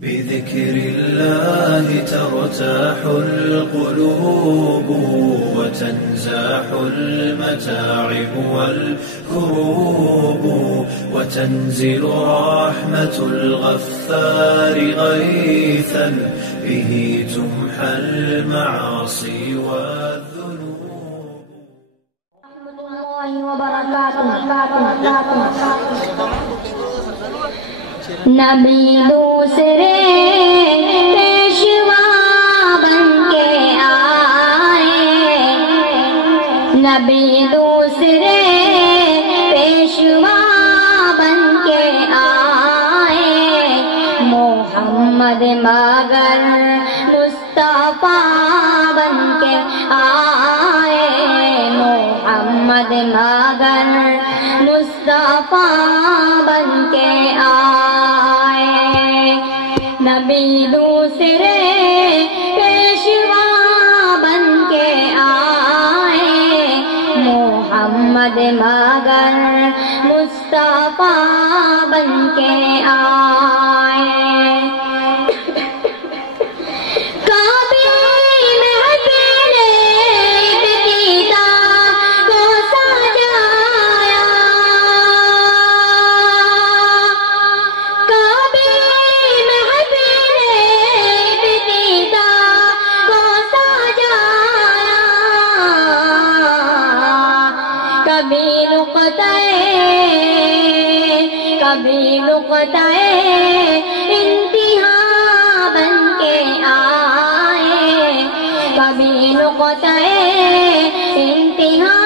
بذكر الله ترتاح القلوب وتنزاح المتاعب والكروب وتنزل رحمة الغفار غيثا به تمحى المعاصي والذنوب. ورحمة الله وبركاته. نبی دوسرے پیشوا بن کے آئے، نبی دوسرے پیشوا بن کے آئے، محمد مگر مصطفیٰ بن کے آئے، محمد مگر مصطفیٰ بن کے آئے، نبی دوسرے پیشوا بن کے آئے، محمد مگر مصطفیٰ بن کے آئے۔ کبھی نقطۂ انتہا بن کے آئے، کبھی نقطۂ انتہا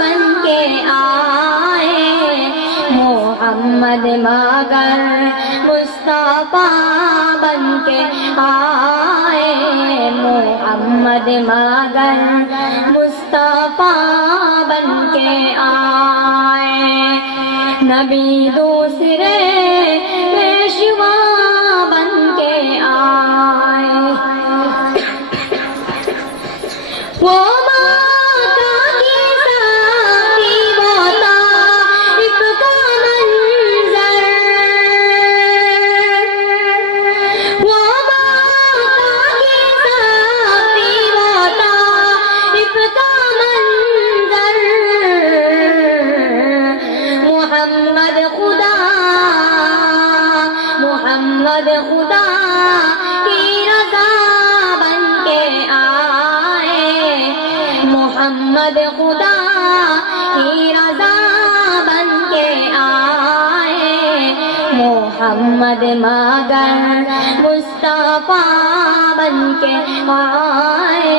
بن کے آئے، محمد مگر مصطفیٰ بن کے آئے، محمد مگر مصطفیٰ بن کے آئے، نبی دوسرے پیشوا بن کے آئے۔ وہ مکہ کی ساقی وہ طائف کا منظر، وہ مکہ کی ساقی وہ طائف کا منظر، محمد خدا کی رضا بن کے آئے، محمد خدا کی رضا بن کے آئے، محمد مگر مصطفیٰ بن کے آئے،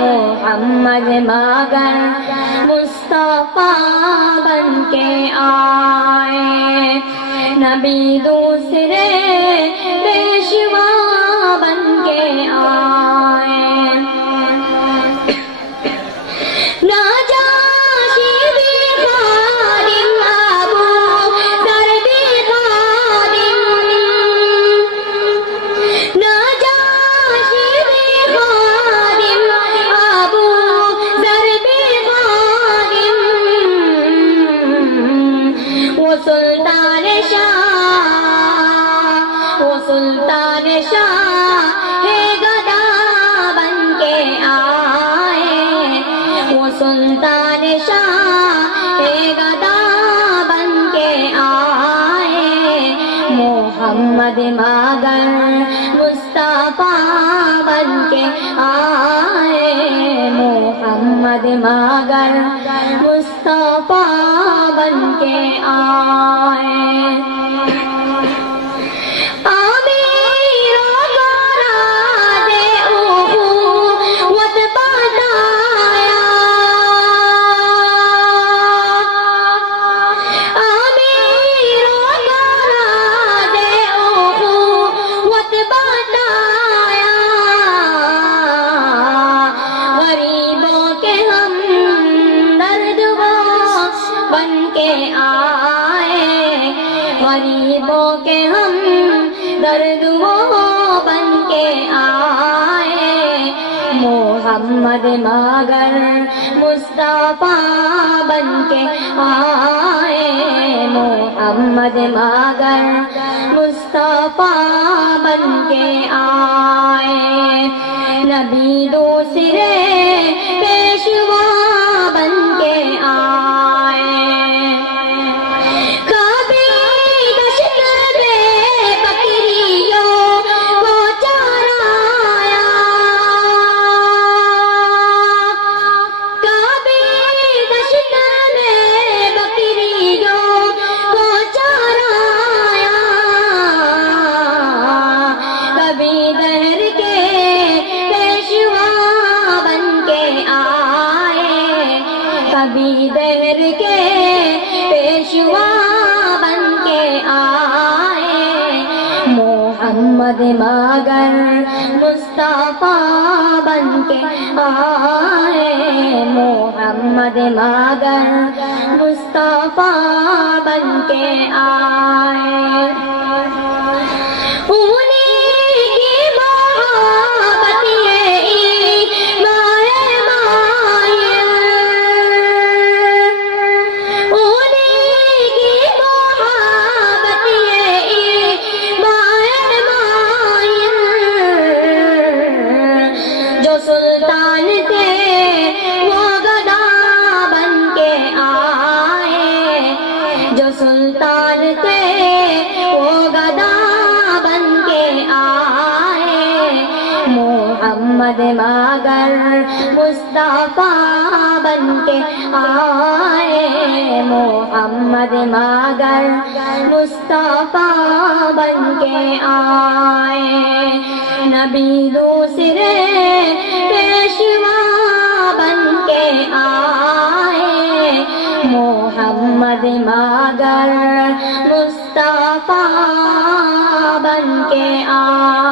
محمد مگر مصطفیٰ بن کے آئے، نبی دوسرے پیشوا بن کے آئے۔ ناجاشی بھی خادم، ابو ذر بھی خادم، ناجاشی بھی خادم، ابو ذر بھی خادم، وہ سلطان شاہ ہے گدا بن کے آئے، وہ سلطان شاہ ہے گدا بن کے آئے، محمد مگر مصطفیٰ بن کے آئے، محمد مگر مصطفیٰ بن کے آئے۔ غریبوں کے ہم درد وہ بن کے آئے، محمد مگر مصطفیٰ بن کے آئے، محمد مگر مصطفیٰ بن بن کے آئے، نبی دوسرے پیشوا بن کے آئے، کعبے دشت میں بکریوں کو چرایا، کعبے دشت میں بکریوں کو چرایا، کبھی دہر کے پیشوا بن کے آئے، کبھی دہر کے پیشوا بن کے آئے، محمد مگر مصطفیٰ بن کے آئے، محمد مگر مصطفیٰ بن کے آئے، انہیں کی محبت یہ ایمان مائل، انہیں کی محبت یہ ایمان مائل، جو سلطان تھے وہ گدا بن کے آئے، جو سلطان تھے وہ گدا بن کے آئے، محمد مگر مصطفیٰ بن کے آئے، محمد مگر مصطفیٰ بن کے آئے، نبی دوسرے پیشوا بن کے آئے، محمد مگر مصطفیٰ بن کے آئے۔